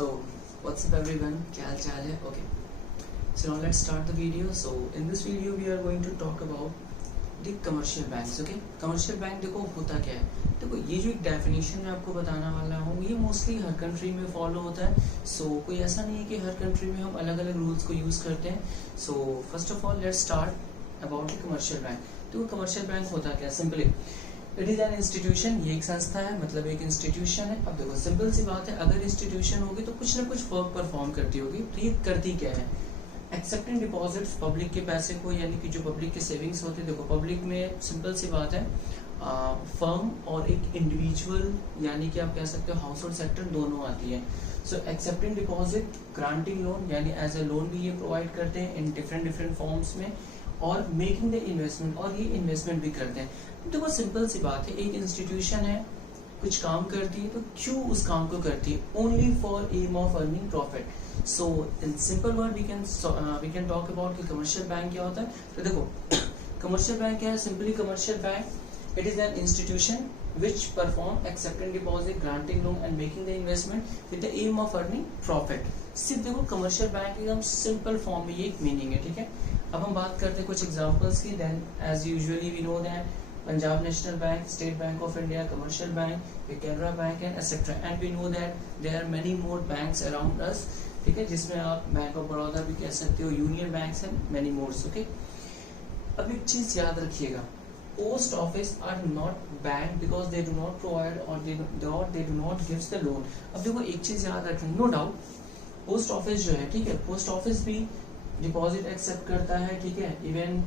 So what's up everyone, क्या हाल चाल है? Okay, so now let's start the video. So in this video we are going to talk about the commercial banks. Okay, commercial bank देखो होता क्या है. देखो ये जो एक डेफिनेशन मैं आपको बताने वाला हूँ ये मोस्टली हर कंट्री में फॉलो होता है. सो कोई ऐसा नहीं है कि हर कंट्री में हम अलग अलग रूल्स को यूज करते हैं. So first of all let's start about the commercial bank. तो कमर्शियल बैंक होता क्या? Simply it is an institution. ये एक संस्था है, मतलब एक इंस्टीट्यूशन है. अब देखो सिंपल सी बात है, अगर इंस्टीट्यूशन होगी तो कुछ ना कुछ वर्क परफॉर्म करती होगी. तो ये करती क्या है? एक्सेप्टिंग डिपॉजिट्स, पब्लिक के पैसे को, यानी कि जो पब्लिक के सेविंग्स होते हैं. देखो पब्लिक में सिंपल सी बात है, फर्म और एक इंडिविजुअल यानी कि आप कह सकते हो हाउस होल्ड सेक्टर दोनों आती है. So excepting deposit, granting loan यानी एज अ लोन भी ये प्रोवाइड करते हैं इन डिफरेंट फॉर्म्स में, और मेकिंग द इन्वेस्टमेंट, और ये इन्वेस्टमेंट भी करते हैं. देखो सिंपल सी बात है, एक इंस्टीट्यूशन है, कुछ काम करती है, तो क्यों उस काम को करती है? Only for aim of earning profit. So in simple word we can talk about कि कमर्शियल बैंक क्या होता है. तो देखो कमर्शियल बैंक क्या है? Simply commercial bank it is an institution which perform accepting deposit, granting loan and making the investment with the aim of earning profit. सिर्फ देखो कमर्शियल बैंक एकदम सिंपल फॉर्म में ये एक मीनिंग है. ठीक है, अब हम बात करते हैं कुछ एग्जांपल्स की. Then as usually we know that Punjab National Bank, State Bank of India, commercial bank, Canara Bank and etcetera. And we know that there are many more banks around us. ठीक है, जिसमें आप बैंक ऑफ बड़ौदा भी कह सकते हो, union banks and many mores. Okay, अब एक चीज याद रखिएगा, post office are not bank because they do not provide or they do not gives the loan. अब देखो एक चीज याद रखना, नो डाउट पोस्ट ऑफिस जो है, ठीक है, पोस्ट ऑफिस भी डिपॉजिट एक्सेप्ट करता है. ठीक है, इवन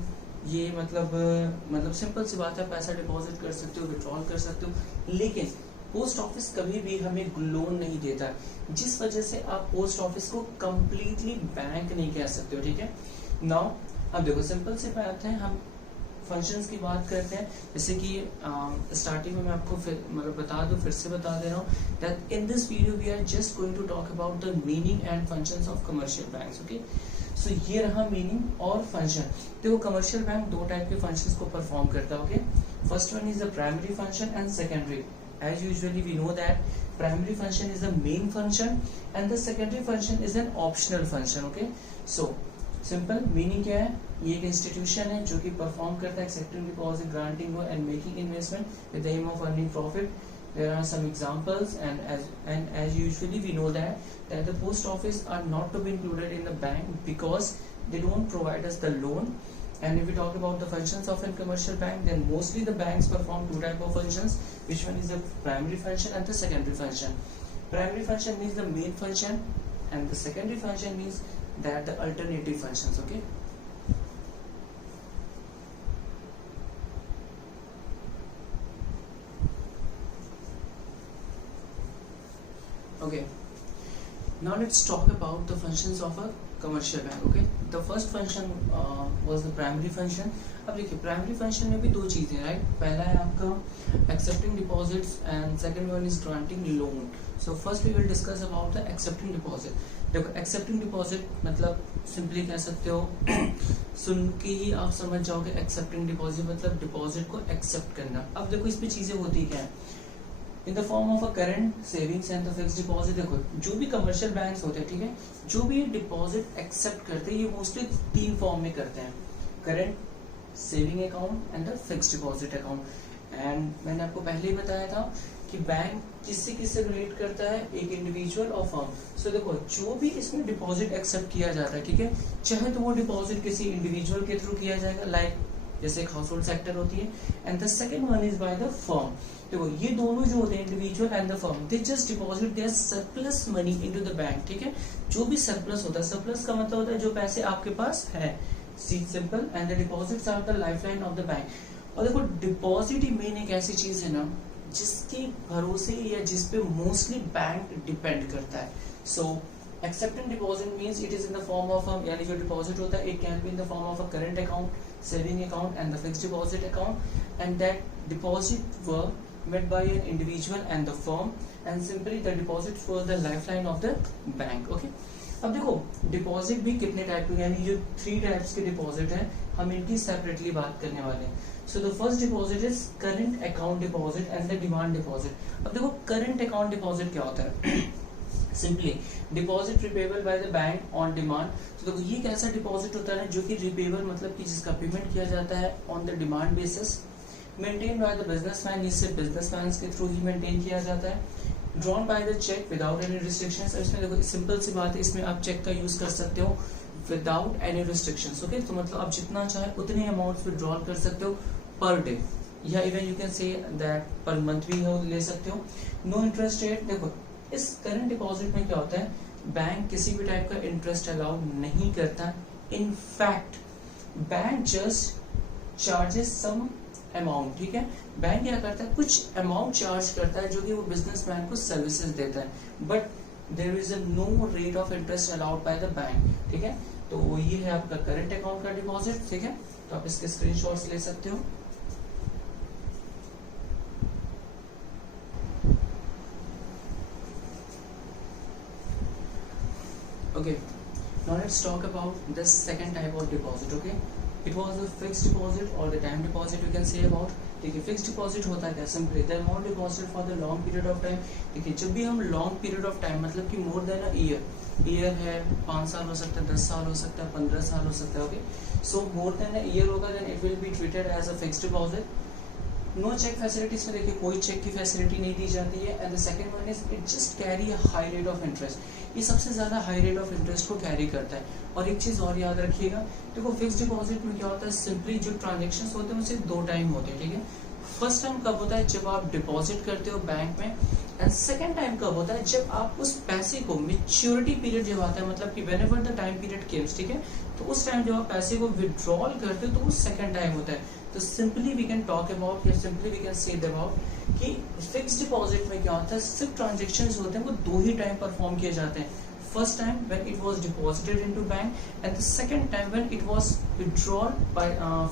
ये मतलब सिंपल सी बात है, पैसा डिपॉजिट कर सकते हो, विड्रॉल कर सकते हो, लेकिन पोस्ट ऑफिस कभी भी हमें लोन नहीं देता, जिस वजह से आप पोस्ट ऑफिस को कंप्लीटली बैंक नहीं कह सकते हो. ठीक है, नाउ अब देखो सिंपल सी बात है, हम फंक्शंस की बात करते हैं. जैसे कि स्टार्टिंग में मैं आपको फिर से बता दे रहा हूँ that in this video we are just going to talk about the meaning and functions of commercial banks. Okay, so ये रहा मीनिंग और फंक्शन. देखो कमर्शियल बैंक दो टाइप के फंक्शंस को परफॉर्म करता है. Okay, first one is the primary function and secondary. As usually we know that primary function is the main function and the secondary function is an optional function. Okay, so simple meaning क्या है? ये एक institution है जो कि perform करता है accepting deposit, granting loan and making investment with the aim of earning profit. There are some examples and as usually we know that the post office are not to be included in the bank because they don't provide us the loan. And if we talk about the functions of a commercial bank, then mostly the banks perform two type of functions. Which one is the primary function and the secondary function? Primary function means the main function and the secondary function means that the alternative functions. Okay, okay, now let's talk about the functions of a commercial bank. Okay, the first function was the primary function. अब देखिए primary function में भी दो चीजें, right? पहला है आपका accepting deposits and second one is granting loan. So first we will discuss about the accepting deposit. देखो एक्सेप्टिंग डिपॉजिट मतलब सिंपली कह सकते हो सुन के ही आप समझ जाओगे, एक्सेप्टिंग डिपॉजिट मतलब डिपॉजिट को एक्सेप्ट करना. अब देखो इसमें चीजें होती क्या है, in the form of a current savings and the fixed deposit. देखो जो भी कमर्शियल बैंक्स होते हैं, ठीक है, जो भी डिपॉजिट एक्सेप्ट करते हैं ये मोस्टली तीन फॉर्म में करते हैं, current saving account and the fixed deposit account. And मैंने आपको पहले ही बताया था कि बैंक किससे रिलेट करता है, एक इंडिविजुअल और फर्म. सो देखो जो भी इसमें डिपॉजिट एक्सेप्ट किया जाता है, ठीक है, चाहे तो वो डिपॉजिट किसी इंडिविजुअल के थ्रू किया जाएगा, लाइक जैसे एक हाउस होल्ड सेक्टर होती है, and the second one is by the firm. देखो ये दोनों जो होते हैं individual and the firm, they just deposit their surplus money into the bank. ठीक है, जो भी सरप्लस होता है, सरप्लस का मतलब होता है जो पैसे आपके पास है, simple. And the deposits are the lifeline of the bank. और देखो डिपॉजिट ही मेन एक ऐसी चीज है ना जिसके भरोसे या जिस पे मोस्टली बैंक डिपेंड करता है. So excepting deposit means it is in the form of, यानी जो डिपॉजिट होता है it can be in the form of a current account, saving account and the fixed deposit account. And that deposit were made by an individual and the firm, and simply the deposit was the lifeline of the bank. Okay, अब देखो deposit भी कितने type के, यानी जो 3 types के deposit हैं हम इनकी सेपरेटली बात करने वाले हैं. So the first deposit is current account deposit and the demand deposit. अब देखो करंट अकाउंट डिपॉजिट क्या होता है? Simply deposit repayable bye the bank on demand. तो देखो ये एक ऐसा डिपॉजिट होता है जो कि रिपेबल मतलब कि जिसका पेमेंट किया जाता है on the demand basis, maintain by the businessman, इससे बिजनेसमैन के थ्रू ही मेंटेन किया जाता है, drawn by the cheque without any restrictions. इसमें देखो सिंपल सी बात है, इसमें आप चेक का यूज कर सकते हो विदाउट एनी रिस्ट्रिक्शंस। ओके, तो मतलब आप जितना चाहे उतने अमाउंट विड्रॉल कर सकते हो पर डे, या even you can say that per month भी हो ले सकते हो। नो इंटरेस्ट रेट, देखो इस करंट डिपॉजिट में क्या होता है, बैंक किसी भी टाइप का इंटरेस्ट अलाउ नहीं करता। In fact bank just charges some amount, ठीक है, बैंक क्या करता है कुछ अमाउंट चार्ज करता है जो कि वो बिजनेसमैन को सर्विसेज देता है, but there is no rate of interest allowed by the bank, ठीक है। तो ये है आपका करंट अकाउंट का डिपॉजिट, ठीक है, तो आप इसके स्क्रीनशॉट्स ले सकते हो। Okay, now let's talk about the second type of deposit. Okay, it was a fixed deposit or the time deposit you can say about. देखिए फिक्स्ड डिपॉजिट होता है क्या, simply the amount deposit for the long period of time. देखिए जब भी हम long period of time मतलब कि मोर देन अ ईयर है, 5 साल हो सकता है, 10 साल हो सकता है, 15 साल हो सकता है। Okay, so more than a year होगा then it will be treated as a fixed deposit. No check facilities में देखिए कोई चेक की फैसिलिटी नहीं दी जाती है। And the second one is it just carry a high rate of interest, ये सबसे ज्यादा हाई रेट ऑफ इंटरेस्ट को कैरी करता है। और एक चीज और याद रखिएगा, देखो फिक्स्ड डिपॉजिट में क्या होता है, सिंपली जो ट्रांजेक्शन होते हैं वो सिर्फ 2 टाइम होते हैं, ठीक है। फर्स्ट टाइम कब होता है, जब आप डिपॉजिट करते हो बैंक में, एंड सेकेंड टाइम कब होता है, जब आप उस पैसे को मेच्योरिटी पीरियड जब आता है, मतलब कि whenever the time period Kemps, ठीक है, तो उस टाइम जब आप पैसे को विड्रॉल करते हो तो वो सेकेंड टाइम होता है। तो simply we can talk about या simply we can say about कि फिक्स्ड डिपॉजिट में क्या होता है, सिर्फ ट्रांजेक्शंस होते हैं वो 2 ही टाइम परफॉर्म किए जाते हैं। First time when it was deposited into bank, and the second time when it was withdrawn by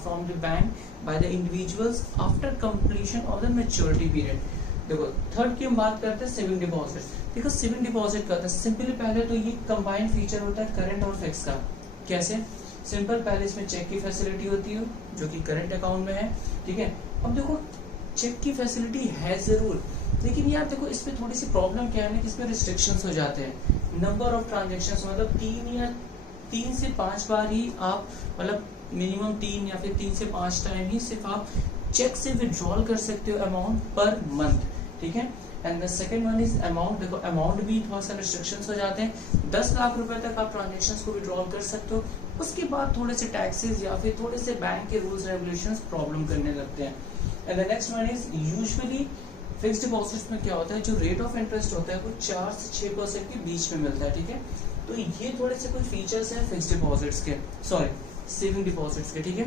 from the bank by the individuals after completion of the maturity period. देखो third की हम बात करते हैं saving deposit. देखो saving deposit का simply पहले तो ये कंबाइंड फीचर होता है करंट और फिक्स का। कैसे, सिंपल पहले इसमें चेक की फैसिलिटी होती है जो कि करंट अकाउंट में है, ठीक है। अब देखो चेक की फैसिलिटी है जरूर, लेकिन यार देखो इस पे थोड़ी सी प्रॉब्लम क्या है ना कि इसमें रिस्ट्रिक्शंस हो जाते हैं। नंबर ऑफ ट्रांजेक्शंस मतलब 3 से 5 बार ही आप, मतलब मिनिमम 3 या फिर 3 से 5 टाइम ही सिर्फ आप चेक से विड्रॉल कर सकते हो अमाउंट पर मंथ, ठीक है। And the second one is amount. देखो अमाउंट भी थोड़ा सा रिस्ट्रिक्शंस हो जाते हैं, 10 लाख रुपए तक आप ट्रांजेक्शंस को विड्रॉल कर सकते हो। उसके बाद थोड़े से टैक्सेस या फिर थोड़े से बैंक के रूल्स रेगुलेशंस प्रॉब्लम करने लगते हैं। And the next one is usually fixed deposit में क्या होता है, जो रेट ऑफ इंटरेस्ट होता है वो 4 से 6% के बीच में मिलता है, ठीक है। तो ये थोड़े से कुछ फीचर्स हैं फिक्स्ड डिपॉजिट्स के, सॉरी सेविंग डिपॉजिट्स के, ठीक है।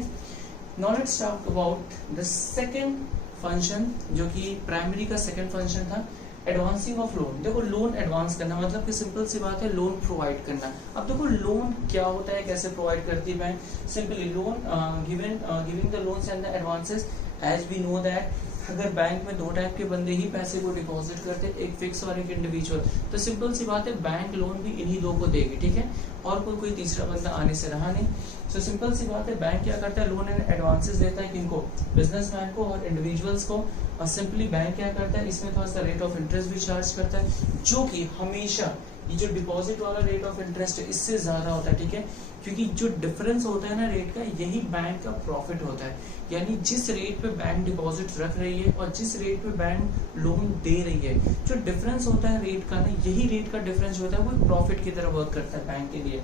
Now let's talk about the second function जो कि प्राइमरी का सेकंड फंक्शन था, एडवांसिंग ऑफ लोन। देखो लोन एडवांस करना मतलब कि सिंपल सी बात है, लोन प्रोवाइड करना। अब देखो लोन क्या होता है, कैसे प्रोवाइड करती है bank, simply loan giving the loans and the advances. As we know that अगर बैंक में 2 टाइप के बंदे ही पैसे को डिपॉजिट करते, एक फिक्स और एक इंडिविजुअल, तो सिंपल सी बात है बैंक लोन भी इन्हीं 2 को देगी, ठीक है। और कोई तीसरा बंदा आने से रहा नहीं। सो सिंपल सी बात है, बैंक क्या करता है, लोन एंड एडवांसेस देता है किनको, बिजनेसमैन को और इंडिविजुअल्स को। और सिंपली बैंक क्या करता है, इसमें थोड़ा सा रेट ऑफ इंटरेस्ट भी चार्ज करता है, जो कि हमेशा ये जो डिपॉजिट वाला रेट ऑफ इंटरेस्ट है इससे ज्यादा होता है, ठीक है। क्योंकि जो डिफरेंस होता है ना रेट का, यही बैंक का प्रॉफिट होता है। यानी जिस रेट पे बैंक डिपॉजिट रख रही है और जिस रेट पे बैंक लोन दे रही है, जो डिफरेंस होता है रेट का ना, यही रेट का डिफरेंस होता है वो प्रॉफिट की तरह वर्क करता है बैंक के लिए।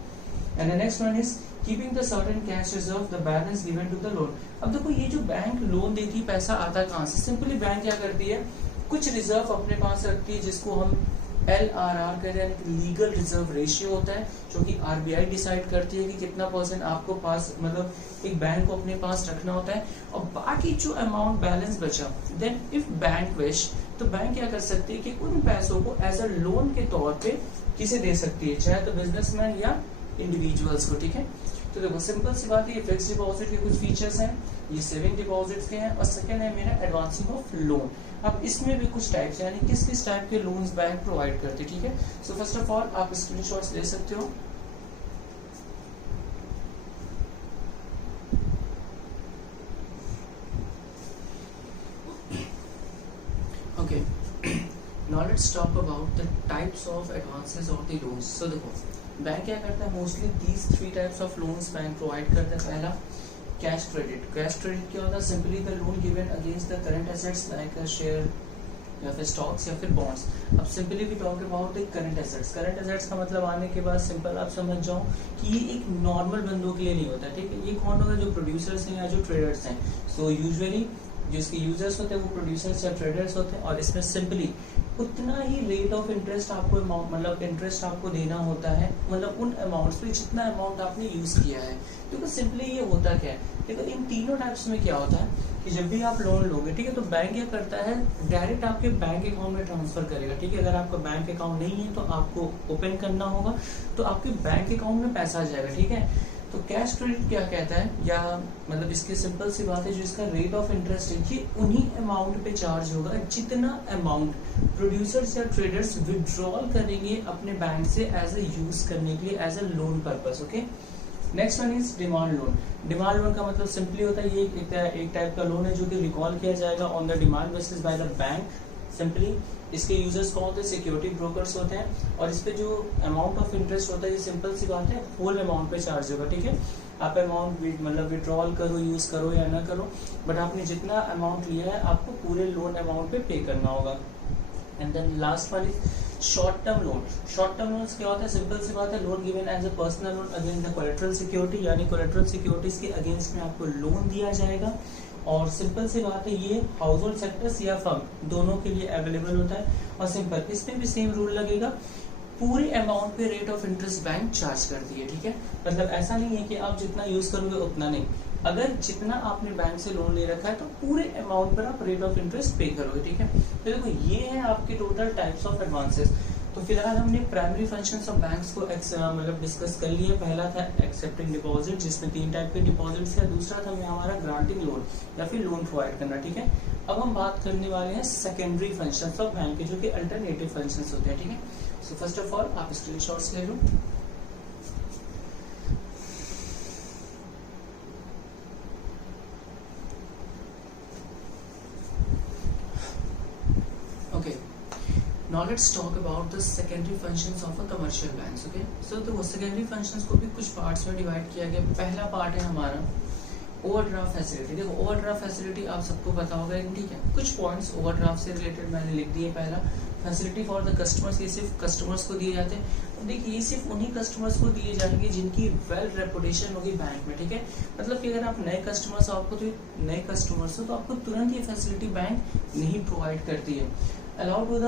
And the next one is keeping the certain cash reserve the balance given to the loan. अब देखो ये जो बैंक लोन देती है पैसा आता कहाँ से, सिंपली बैंक क्या करती है, कुछ रिजर्व अपने पास रखती है जिसको हम LRR कहते हैं, लीगल रिजर्व रेशियो होता है, जो कि RBI डिसाइड करती है कि कितना % आपको पास, मतलब एक बैंक को अपने पास रखना होता है। और बाकी जो अमाउंट बैलेंस बचा, देन इफ बैंक विश, तो बैंक क्या कर सकती है कि उन पैसों को एज अ लोन के तौर पे किसे दे सकती है, चाहे तो बिजनेसमैन या इंडिविजुअल्स को, ठीक है। तो देखो सिंपल सी बात है, ये फिक्स्ड डिपॉजिट के कुछ फीचर्स हैं, ये सेविंग डिपॉजिट्स के हैं, और सेकंड है मेरा एडवांसिंग ऑफ लोन। अब इसमें भी कुछ टाइप्स, यानी किस किस टाइप के लोन्स बैंक प्रोवाइड करते हैं, ठीक है। सो फर्स्ट ऑफ ऑल आप स्क्रीनशॉट्स ले सकते हो। Okay, now let's talk about the types of advances और द लोन्स। सो देखो बैंक क्या करता है, mostly these 3 types of loans bank provide करता है। पहला कैश क्रेडिट। कैश क्रेडिट क्या होता है, simply the loan given against the current assets like a share या फिर स्टॉक्स या फिर बॉन्ड्स। अब simply we talk about the current assets. Current assets का मतलब आने के बाद सिंपल आप समझ जाओ कि ये एक नॉर्मल बंदों के लिए नहीं होता, ठीक है। ये कौन होगा, जो प्रोड्यूसर्स हैं या जो ट्रेडर्स हैं। सो यूजुअली जो इसके यूजर्स होते हैं वो प्रोड्यूसर्स या ट्रेडर्स होते हैं, और इसमें सिंपली उतना ही रेट ऑफ इंटरेस्ट आपको मतलब इंटरेस्ट आपको देना होता है, मतलब उन अमाउंट्स पे जितना अमाउंट आपने यूज किया है। तो सिंपली ये होता क्या है, देखो इन तीनों टाइप्स में क्या होता है कि जब भी आप लोन लोगे, ठीक है, तो बैंक क्या करता है, डायरेक्ट आपके बैंक अकाउंट में ट्रांसफर करेगा, ठीक है। अगर आपका बैंक अकाउंट नहीं है तो आपको ओपन करना होगा, तो आपके बैंक अकाउंट में पैसा आ जाएगा, ठीक है। तो कैश क्रेडिट क्या कहता है, या मतलब इसकी सिंपल सी बात है, जो इसका रेट ऑफ इंटरेस्ट है ये उन्हीं अमाउंट पे चार्ज होगा जितना अमाउंट प्रोड्यूसर्स या ट्रेडर्स विड्रॉल करेंगे अपने बैंक से एज ए यूज करने के लिए, as a loan purpose. Okay, next one is demand loan. Demand loan का मतलब सिंपली होता है ये एक टाइप का लोन है जो कि रिकॉल किया जाएगा on the demand basis bye the bank. Simply इसके यूजर्स कौन होते हैं, सिक्योरिटी ब्रोकर्स होते हैं, और इस पे जो अमाउंट ऑफ इंटरेस्ट होता है ये सिंपल सी बात है होल अमाउंट पे चार्ज होगा, ठीक है। आप अमाउंट मतलब विड्रॉल करो, यूज करो या ना करो, बट आपने जितना अमाउंट लिया है आपको पूरे लोन अमाउंट पे पे करना होगा। And then last one is short term loan. Short term loan क्या होता है, सिंपल सी बात है, loan given as a personal loan against the collateral security, यानी कोलेटरल सिक्योरिटीज के अगेंस्ट में आपको लोन दिया जाएगा। और सिंपल सी बात है ये हाउस होल्ड सेक्टर्स या फर्म दोनों के लिए अवेलेबल होता है। और सिंपल इसमें भी सेम रूल लगेगा, पूरे अमाउंट पे rate of interest bank charge करती है, ठीक है। मतलब ऐसा नहीं है कि आप जितना यूज करोगे उतना नहीं, अगर जितना आपने बैंक से लोन ले रखा है तो पूरे अमाउंट पर आप रेट ऑफ इंटरेस्ट पे करोगे, ठीक है। तो देखो ये है आपके टोटल टाइप्स ऑफ एडवांसेस। तो फिलहाल हमने प्राइमरी फंक्शंस ऑफ बैंक्स को मतलब डिस्कस कर लिया। पहला था एक्सेप्टिंग डिपॉजिट, जिसमें 3 टाइप के डिपॉजिट्स है। दूसरा था हमारा ग्रांटिंग लोन या फिर लोन प्रोवाइड करना, ठीक है। अब हम बात करने वाले हैं सेकेंडरी फंक्शंस ऑफ बैंक के, जो कि अल्टरनेटिव फंक्शंस होते हैं, ठीक है। सो फर्स्ट ऑफ ऑल आप स्क्रीनशॉट्स ले लो। Okay. Now let's talk about the secondary functions of a commercial banks. Okay, so तो secondary functions को भी कुछ parts में divide किया गया। पहला part है हमारा ओवरड्राफ्ट फैसिलिटी। देखो ओवरड्राफ्ट फैसिलिटी आप सबको पता होगा, ठीक है। कुछ पॉइंट्स ओवरड्राफ्ट से रिलेटेड मैंने लिख दिए। पहला फैसिलिटी फॉर द कस्टमर्स, ये सिर्फ कस्टमर्स को दिए जाते हैं। देखिए ये सिर्फ उन्हीं कस्टमर्स को दिए जाएंगे जिनकी वेल रेपुटेशन होगी बैंक में, ठीक है। मतलब कि अगर आप नए कस्टमर्स हो, आपको तो नए कस्टमर्स हो तो आपको तुरंत ये फैसिलिटी बैंक नहीं प्रोवाइड करती है। Allowed to the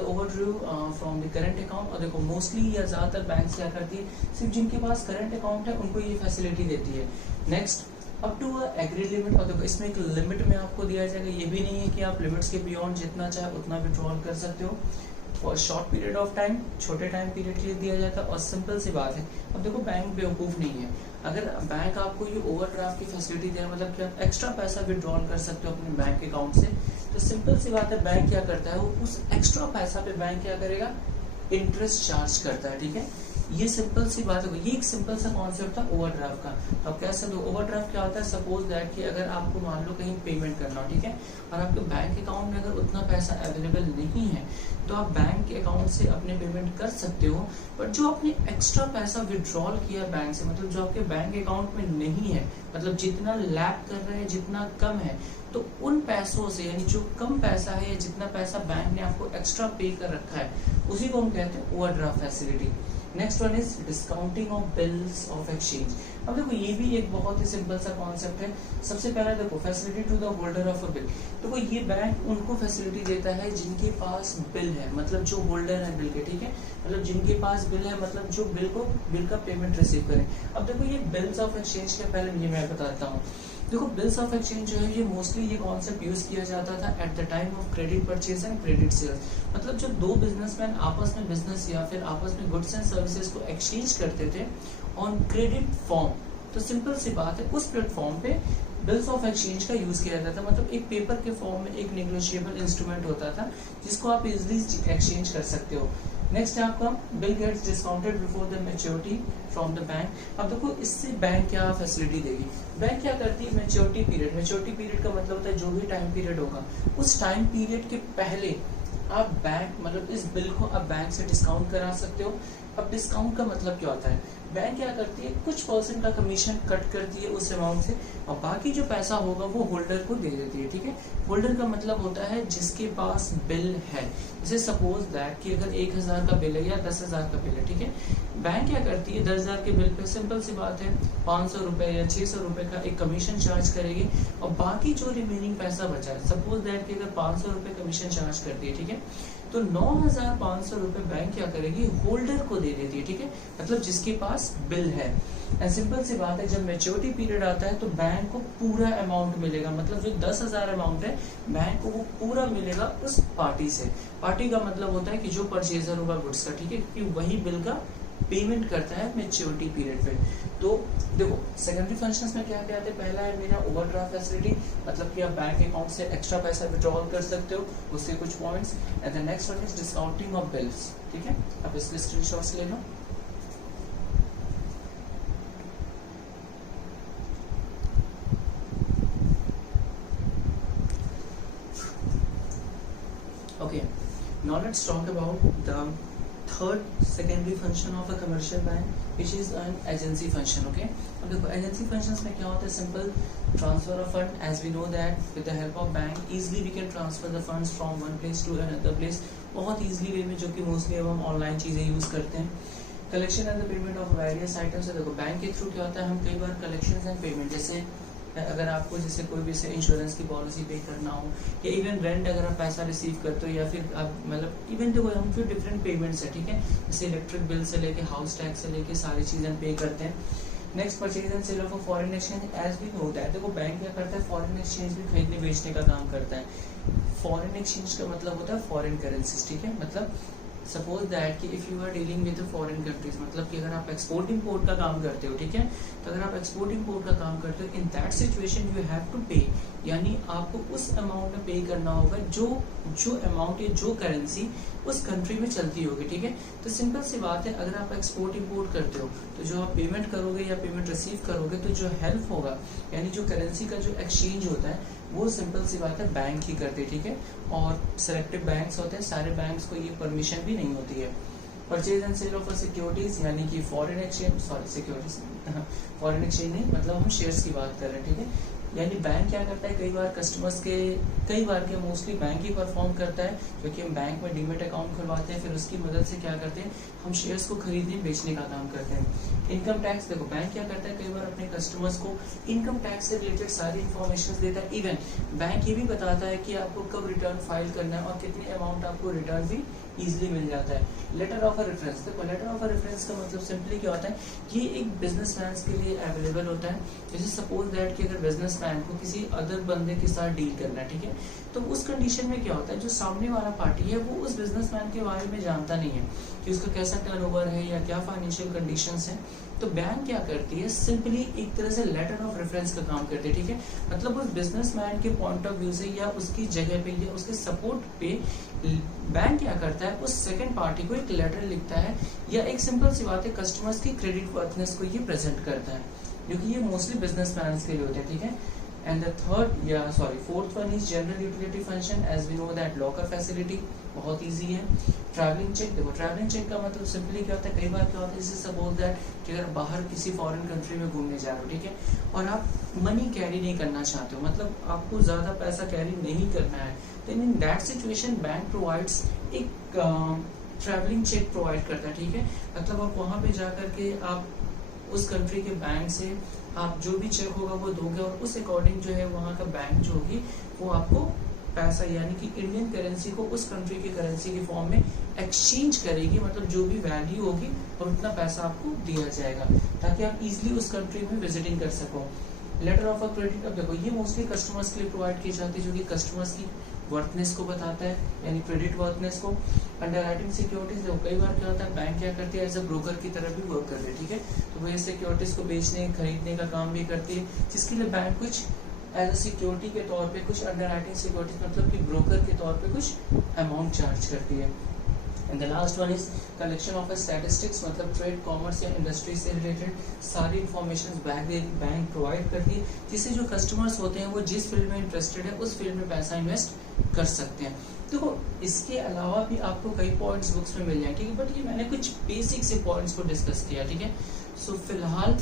overdue from the current account. और देखो मोस्टली या ज्यादातर बैंक क्या करती है, सिर्फ जिनके पास करंट अकाउंट है उनको ये फैसिलिटी देती है। Next up to agreed limit. और देखो इसमें एक लिमिट में आपको दिया जाएगा, ये भी नहीं है कि आप लिमिट्स के बियॉन्ड जितना चाहे उतना विड्रॉल कर सकते हो। For short period of time, छोटे टाइम पीरियड के लिए दिया जाता है। और सिंपल सी बात है, अब देखो बैंक बेवकूफ नहीं है, अगर बैंक आपको ये ओवरड्राफ्ट की फैसिलिटी दे रहा है, मतलब कि आप एक्स्ट्रा पैसा विड्रॉल कर सकते हो अपने बैंक अकाउंट से, तो सिंपल सी बात है बैंक क्या करता है, वो उस एक्स्ट्रा पैसा पे बैंक क्या करेगा, इंटरेस्ट चार्ज करता है, ठीक है। ये सिंपल सी बात है, ये एक सिंपल सा कॉन्सेप्ट था ओवरड्राफ्ट का। तो आप कैसे दो, ओवरड्राफ्ट क्या होता है, सपोज दैट कि अगर आपको मान लो कहीं पेमेंट करना हो, ठीक है, और आपके बैंक अकाउंट में अगर उतना पैसा अवेलेबल नहीं है तो आप बैंक के अकाउंट से अपने पेमेंट कर सकते हो, बट जो आपने एक्स्ट्रा पैसा विड्रॉल किया बैंक से, मतलब जो आपके बैंक अकाउंट में नहीं है, मतलब जितना लैक कर रहे हैं, जितना कम है, तो उन पैसों से, यानी जो कम पैसा है या जितना पैसा बैंक ने आपको एक्स्ट्रा पे कर रखा है, उसी को हम कहते हैं overdraft facility. Next one is discounting of bills of exchange. अब देखो ये भी एक बहुत ही सिंपल सा कॉन्सेप्ट है। सबसे पहला देखो facility to the holder of a bill. तो ये बैंक उनको फैसिलिटी देता है जिनके पास बिल है, मतलब जो होल्डर है बिल के, ठीक है, मतलब जिनके पास बिल है, मतलब जो बिल का पेमेंट रिसीव करें। अब देखो ये बिल्स ऑफ एक्सचेंज के पहले ये मैं बताता हूँ। देखो बिल्स ऑफ एक्सचेंज जो है ये मोस्टली ये कॉन्सेप्ट यूज किया जाता था at the time of credit purchase and credit sales. मतलब जो दो बिजनेसमैन आपस में बिजनेस या फिर आपस में गुड्स एंड सर्विसेज को एक्सचेंज करते थे ऑन क्रेडिट फॉर्म, तो सिंपल सी बात है उस प्लेटफॉर्म पे बिल्स ऑफ एक्सचेंज का यूज किया जाता था। मतलब एक पेपर के फॉर्म में एक नेगोशिएबल इंस्ट्रूमेंट होता था जिसको आप इजिली एक्सचेंज कर सकते हो। नेक्स्ट है आपका Bill Gates discounted before the maturity from the bank. अब देखो इससे बैंक क्या फैसिलिटी देगी, बैंक क्या करती है, मैच्योरिटी पीरियड का मतलब होता है जो भी टाइम पीरियड होगा उस टाइम पीरियड के पहले आप बैंक मतलब इस बिल को आप बैंक से डिस्काउंट करा सकते हो। अब डिस्काउंट का मतलब क्या होता है, बैंक क्या करती है कुछ परसेंट का कमीशन कट करती है उस अमाउंट से और बाकी जो पैसा होगा वो होल्डर को दे देती है। ठीक है, होल्डर का मतलब होता है जिसके पास बिल है। जैसे सपोज दैट कि अगर 1000 का बिल है या 10,000 का बिल है, ठीक है, बैंक क्या करती है 10,000 के बिल पे सिंपल सी बात है 500 रुपए या 600 रुपए का एक कमीशन चार्ज करेगी और बाकी जो रिमेनिंग पैसा बचा है, सपोज दैट कि अगर 500 रुपए कमीशन चार्ज करती है, ठीक है, तो 9,500 रुपए बैंक क्या करेगी होल्डर को दे देती है। ठीक है, मतलब जिसके पास बिल है। एंड सिंपल सी बात है जब मैच्योरिटी पीरियड आता है तो बैंक को पूरा अमाउंट मिलेगा, मतलब जो 10,000 अमाउंट है बैंक को वो पूरा मिलेगा उस पार्टी से। पार्टी का मतलब होता है कि जो परचेजर होगा गुड्स का, ठीक है, क्योंकि वही बिल का पेमेंट करता है मैच्योरिटी पीरियड पे। तो देखो सेकेंडरी फंक्शंस में क्या क्या आते हैं, पहला है मेरा ओवरड्राफ्ट फैसिलिटी, मतलब कि आप बैंक अकाउंट से एक्स्ट्रा पैसा विड्रॉल कर सकते हो, उससे कुछ points. And the next one is discounting of bills. ठीक है, आप इसके स्क्रीनशॉट्स ले लो। Okay, now let's talk about the third secondary function of a commercial bank, which is an agency function. Okay, अब देखो agency functions में क्या होता है, simple transfer of fund. As we know that with the help of bank easily we can transfer the funds from one place to another place, बहुत easily वे में, जो कि मोस्टली अब हम ऑनलाइन चीजें यूज करते हैं। Collection and the payment of various items. देखो बैंक के थ्रू क्या होता है, हम कई बार कलेक्शन एंड पेमेंट, जैसे अगर आपको जैसे कोई भी से इंश्योरेंस की पॉलिसी पे करना हो या इवन रेंट अगर आप पैसा रिसीव करते हो या फिर आप मतलब इवन देखो हम फिर डिफरेंट पेमेंट्स है, ठीक है, जैसे इलेक्ट्रिक बिल से लेके हाउस टैक्स से लेके सारी चीजें पे करते हैं। Next purchase and sale of foreign exchange. As we know that देखो बैंक क्या करता है फॉरेन एक्सचेंज भी खरीदने बेचने का काम करता है। फॉरेन एक्सचेंज का मतलब होता है फॉरेन करेंसीज। ठीक है, मतलब सपोज दैट कि if you are dealing with foreign countries, मतलब कि अगर आप एक्सपोर्ट इम्पोर्ट का काम करते हो, ठीक है, तो अगर आप एक्सपोर्ट इम्पोर्ट का काम करते हो in that situation you have to pay, यानी आपको उस अमाउंट में पे करना होगा जो अमाउंट या जो करेंसी उस कंट्री में चलती होगी। ठीक है, तो सिंपल सी बात है अगर आप एक्सपोर्ट इम्पोर्ट करते हो तो जो आप पेमेंट करोगे या पेमेंट रिसीव करोगे तो जो हेल्प होगा यानी जो करेंसी का जो एक्सचेंज होता है वो सिंपल सी बात है बैंक ही करते हैं। ठीक है, और सिलेक्टिव बैंक्स होते हैं, सारे बैंक्स को ये परमिशन भी नहीं होती है। Purchase and sale of securities, यानी कि foreign exchange, sorry securities foreign exchange नहीं, मतलब हम शेयर्स की बात कर रहे हैं। ठीक है, यानी बैंक क्या करता है कई बार कस्टमर्स के कई बार के मोस्टली बैंक ही परफॉर्म करता है, क्योंकि हम बैंक में डीमेट अकाउंट खुलवाते हैं, फिर उसकी मदद से क्या करते हैं हम शेयर्स को खरीदने बेचने का काम करते हैं। इनकम टैक्स, देखो बैंक क्या करता है कई बार अपने कस्टमर्स को इनकम टैक्स से रिलेटेड सारी इन्फॉर्मेशन देता है। इवन बैंक ये भी बताता है कि आपको कब रिटर्न फाइल करना है और कितने अमाउंट आपको रिटर्न भी इजीली मिल जाता है। लेटर ऑफ अ रेफरेंस, देखो लेटर ऑफ अ रेफरेंस का मतलब सिंपली क्या होता है, ये एक बिजनेसमैन के लिए अवेलेबल होता है। जैसे सपोज दैट कि अगर बिजनेसमैन को किसी अदर बंदे के साथ डील करना है, ठीक है, तो उस कंडीशन में क्या होता है जो सामने वाला पार्टी है वो उस बिजनेसमैन के बारे में जानता नहीं है कि उसका कैसा टर्नओवर है या क्या फाइनेंशियल कंडीशंस हैं, तो बैंक क्या करती है सिंपली एक तरह से लेटर ऑफ रेफरेंस का काम करती है। ठीक है, मतलब उस बिजनेसमैन के पॉइंट ऑफ व्यू से या उसकी जगह पे या उसके सपोर्ट पे बैंक क्या करता है उस सेकंड पार्टी को एक लेटर लिखता है या एक सिंपल सी बात है कस्टमर्स की क्रेडिट वर्थनेस को ये प्रेजेंट करता है, क्योंकि ये मोस्टली बिजनेसमैन के लिए होते हैं। ठीक है, and the fourth one is general utility function. As we know that locker facility बहुत इजी है। ट्रैवलिंग चेक, देखो ट्रैवलिंग चेक का मतलब सिंपली क्या होता है कई बार क्या होता है जैसे सपोज दैट कि अगर बाहर किसी फॉरेन कंट्री में घूमने जा रहे हो, ठीक है, और आप मनी कैरी नहीं करना चाहते हो, मतलब आपको ज्यादा पैसा कैरी नहीं करना है, तो इन दैट सिचुएशन बैंक प्रोवाइड्स एक ट्रैवलिंग चेक प्रोवाइड करता है। ठीक है, मतलब आप वहां पे जाकर के आप उस कंट्री के बैंक से आप जो भी चेक होगा वो दोगे और उस अकॉर्डिंग जो है वहाँ का बैंक जो होगी वो आपको पैसा यानी कि इंडियन करेंसी को उस कंट्री की करेंसी के फॉर्म में एक्सचेंज करेगी, मतलब जो भी वैल्यू होगी और उतना पैसा आपको दिया जाएगा ताकि आप इजीली उस कंट्री में विजिटिंग कर सको। लेटर ऑफ अ क्रेडिट, अब देखो ये मोस्टली कस्टमर्स के लिए प्रोवाइड की जाती है जो कि कस्टमर्स की वर्थनेस को बताता है यानी क्रेडिट वर्थनेस को। अंडरराइटिंग सिक्योरिटीज, देखो कई बार क्या होता है बैंक क्या करती है एज अ ब्रोकर की तरह भी वर्क करती है। ठीक है, तो वो सिक्योरिटीज को बेचने खरीदने का काम भी करती है, जिसके लिए बैंक कुछ एज अ सिक्योरिटी के तौर पे कुछ अंडरराइटिंग सिक्योरिटी मतलब कि ब्रोकर के तौर पे कुछ अमाउंट चार्ज करती है। And the last one is collection of statistics, मतलब ट्रेड, कॉमर्स या इंडस्ट्री से रिलेटेड सारी इंफॉर्मेशन बैंक प्रोवाइड करती है, जिससे जो कस्टमर्स होते हैं वो जिस फील्ड में इंटरेस्टेड है उस फील्ड में पैसा इन्वेस्ट कर सकते हैं। देखो इसके अलावा भी आपको कई पॉइंट्स बुक्स में मिल जाएंगे, ठीक है, बट ये मैंने कुछ बेसिक से पॉइंट्स को डिस्कस किया, ठीक है। सो फिलहाल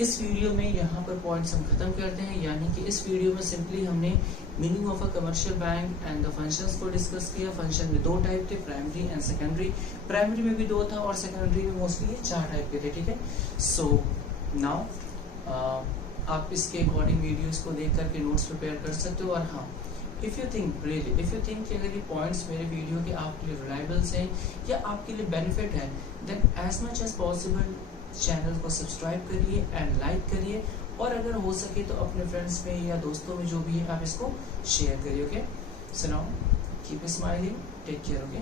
इस वीडियो में यहाँ पर पॉइंट्स हम खत्म करते हैं, यानी कि इस वीडियो में सिंपली हमने meaning of a commercial bank and the functions को डिस्कस किया। फंक्शन में 2 टाइप थे, प्राइमरी एंड सेकेंडरी। प्राइमरी में भी 2 था और सेकेंडरी में मोस्टली ये 4 टाइप के थे, ठीक है। सो नाउ आप इसके अकॉर्डिंग वीडियोस को देख करके नोट्स प्रिपेयर कर सकते हो। और हाँ, इफ़ यू थिंक कि अगर ये पॉइंट्स मेरे वीडियो के आपके लिए रिलायबल्स हैं या आपके लिए बेनिफिट है, then as much as possible channel को सब्सक्राइब करिए एंड लाइक करिए, और अगर हो सके तो अपने फ्रेंड्स में या दोस्तों में जो भी है आप इसको शेयर करिए। Okay, so now keep smiling, take care. Okay.